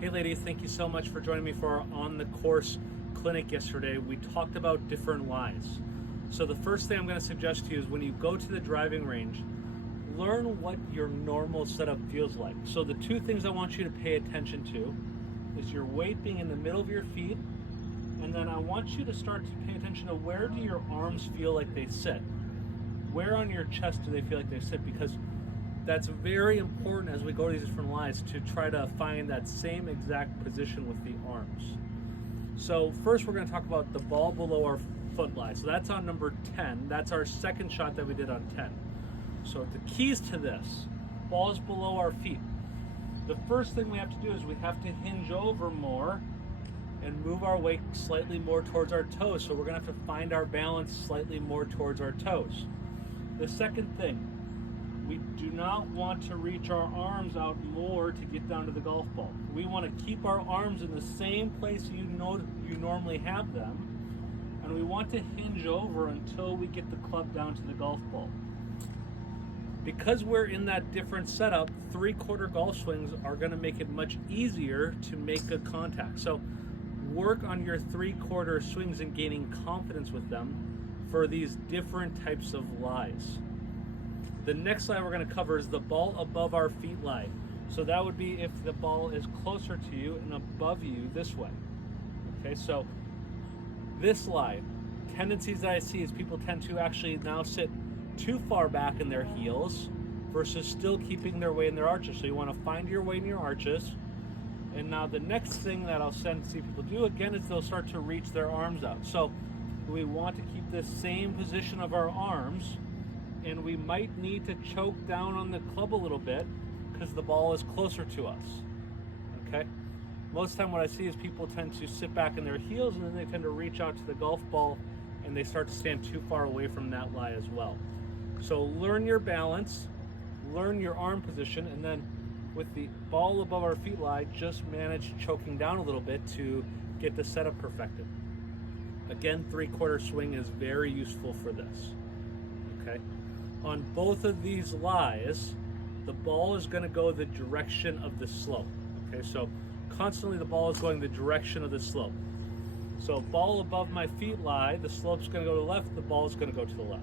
Hey ladies, thank you so much for joining me for our on the course clinic yesterday. We talked about different lies. So the first thing I'm going to suggest to you is when you go to the driving range, learn what your normal setup feels like. So the two things I want you to pay attention to is your weight being in the middle of your feet, and then I want you to start to pay attention to where do your arms feel like they sit? Where on your chest do they feel like they sit? Because that's very important as we go to these different lies to try to find that same exact position with the arms. So first we're going to talk about the ball below our foot lie. So that's on number 10. That's our second shot that we did on 10. So the keys to this, balls below our feet. The first thing we have to do is we have to hinge over more and move our weight slightly more towards our toes. So we're going to have to find our balance slightly more towards our toes. The second thing, we do not want to reach our arms out more to get down to the golf ball. We want to keep our arms in the same place you normally have them, and we want to hinge over until we get the club down to the golf ball. Because we're in that different setup, 3/4 golf swings are going to make it much easier to make good contact. So work on your 3/4 swings and gaining confidence with them for these different types of lies. The next lie we're going to cover is the ball above our feet lie. So that would be if the ball is closer to you and above you this way. Okay, so this lie, tendencies that I see is people tend to actually now sit too far back in their heels versus still keeping their weight in their arches. So you want to find your weight in your arches. And now the next thing that I'll see people do again is they'll start to reach their arms out. So we want to keep the same position of our arms, and we might need to choke down on the club a little bit because the ball is closer to us. Okay? Most of the time what I see is people tend to sit back in their heels and then they tend to reach out to the golf ball and they start to stand too far away from that lie as well. So learn your balance, learn your arm position, and then with the ball above our feet lie, just manage choking down a little bit to get the setup perfected. Again, 3/4 swing is very useful for this. Okay? On both of these lies, the ball is going to go the direction of the slope. Okay, so constantly the ball is going the direction of the slope. So ball above my feet lie, the slope's going to go to the left, the ball is going to go to the left.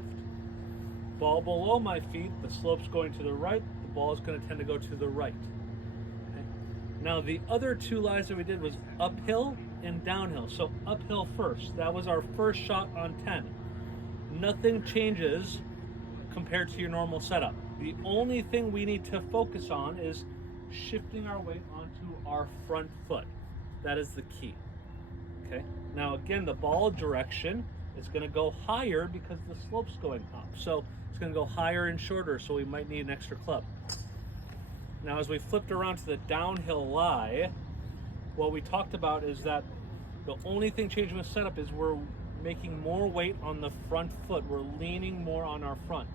Ball below my feet, the slope's going to the right, the ball is going to tend to go to the right. Okay? Now the other two lies that we did was uphill and downhill. So uphill first, that was our first shot on 10. Nothing changes compared to your normal setup. The only thing we need to focus on is shifting our weight onto our front foot. That is the key. Okay. Now again, the ball direction is going to go higher because the slope's going up. So it's going to go higher and shorter, so we might need an extra club. Now as we flipped around to the downhill lie, what we talked about is that the only thing changing with setup is we're making more weight on the front foot. We're leaning more on our front.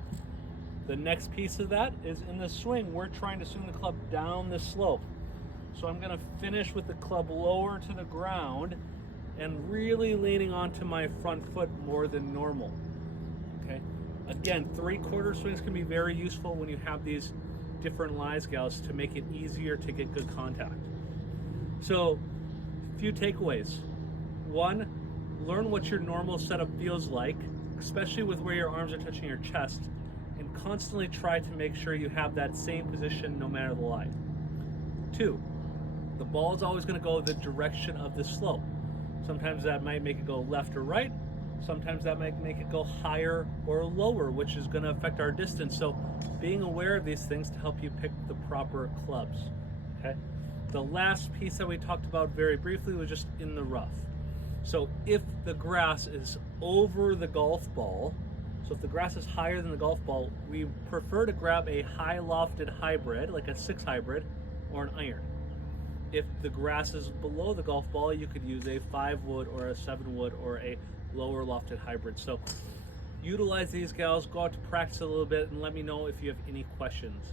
The next piece of that is in the swing, we're trying to swing the club down the slope. So I'm going to finish with the club lower to the ground and really leaning onto my front foot more than normal. Okay. Again, 3/4 swings can be very useful when you have these different lies, gals, to make it easier to get good contact. So, a few takeaways. One, learn what your normal setup feels like, especially with where your arms are touching your chest, and constantly try to make sure you have that same position no matter the lie. Two, the ball is always going to go the direction of the slope. Sometimes that might make it go left or right. Sometimes that might make it go higher or lower, which is going to affect our distance. So being aware of these things to help you pick the proper clubs. Okay. The last piece that we talked about very briefly was just in the rough. So if the grass is over the golf ball, so if the grass is higher than the golf ball, we prefer to grab a high lofted hybrid, like a 6 hybrid, or an iron. If the grass is below the golf ball, you could use a 5 wood or a 7 wood or a lower lofted hybrid. So utilize these, gals, go out to practice a little bit and let me know if you have any questions.